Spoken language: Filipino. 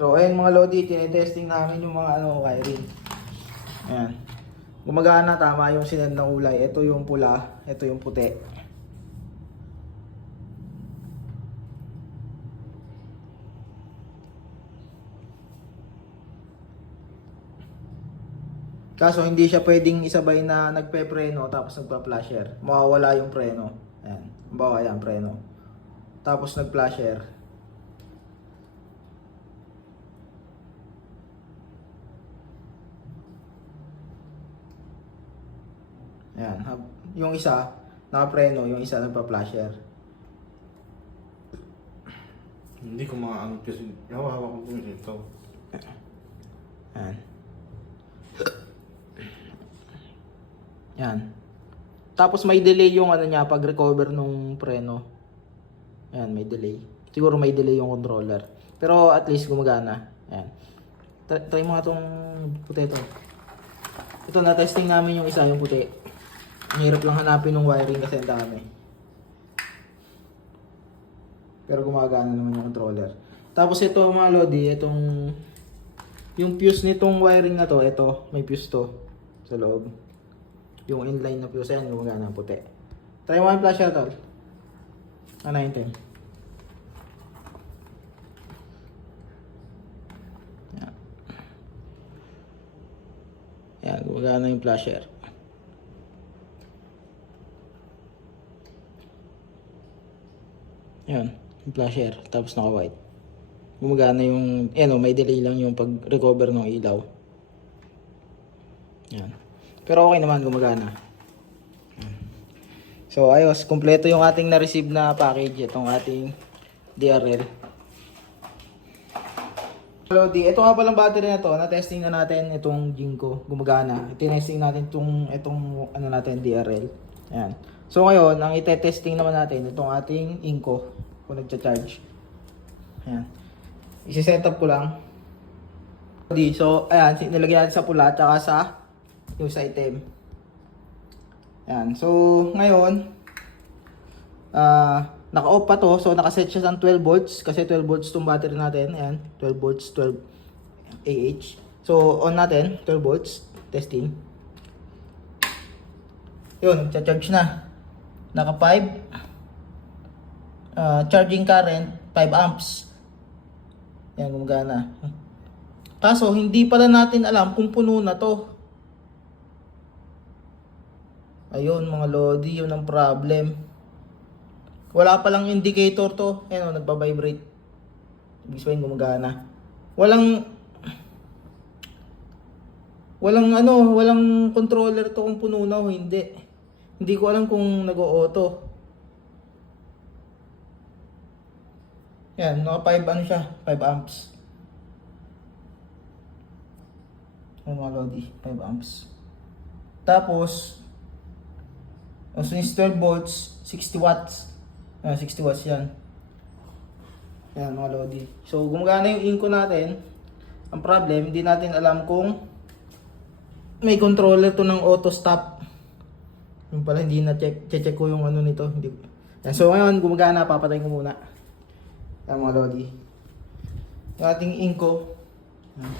So ayun mga Lodi, tinetesting namin yung mga wiring. Ayan. Gumagana, tama yung sinend na kulay. Ito yung pula, ito yung puti. Kaso hindi siya pwedeng isabay na nagpe-preno tapos nagpa-flasher. Mawawala yung preno. Ayan. Bawa yan, preno. Tapos nag-flasher. Ayan. Yung isa, naka-preno. Yung isa nagpa-flasher. Hindi ko makaangat kasi hawak ko po ito. Ayan. Yan. Tapos may delay yung niya pag recover nung preno. Ayan, may delay. Siguro may delay yung controller. Pero at least gumagana. Ayan. Try mo nga itong puti ito. Ito na testing namin yung isa, yung puti. Ang hirap lang hanapin ng wiring kasi ang dami. Pero gumagana naman yung controller. Tapos ito mga Lodi, itong yung fuse nitong wiring na to, ito, may fuse to sa loob. Yung inline na fuse yan, gumagana ang puti. Try mo yung flasher tol. Ano yun, Tim? Yan. Yan, gumagana yung flasher. Yan, yung flasher. Tapos naka-white. Gumagana yung, may delay lang yung pag-recover ng ilaw. Yan. Pero okay naman, gumagana. So ayos, kumpleto yung ating na-receive na package, itong ating DRL. Hello, ito nga palang battery na to, na-testing na natin itong Jinko, gumagana. Tinesting natin itong DRL. Ayan. So ngayon, ang ite-testing naman natin itong ating Inco kung nagcha-charge. Ayan. I-set up ko lang. So ayan, nilagyan natin sa pula at sa yung sa item. Yan. So, ngayon, naka-off pa to. So, nakaset siya ng 12 volts. Kasi 12 volts itong battery natin. Ayan. 12 volts, 12 AH. So, on natin. 12 volts. Testing. Yun. Charge na. Naka 5. Charging current, 5 amps. Yan. Gumagana. Kaso, hindi pala natin alam kung puno na to. Ayun mga Lodi, yun ang problem. Wala palang indicator to. Ayan o, nagpa-vibrate. Ibig sabihin gumagana. Walang controller to kung puno na o hindi. Hindi ko alam kung nag-o-auto. Yan, naka 5 5 amps. Ayan mga Lodi, 5 amps. Tapos so is 12 volts, 60 watts. 60 watts yan. Yan mga Lodi. So gumagana yung Inco natin. Ang problem, hindi natin alam kung may controller to ng auto stop. Yung pala hindi na check ko yung nito. Hindi. Yan. So ngayon gumagana, papatayin ko muna. Yan mga Lodi. Yung ating Inco. Yan.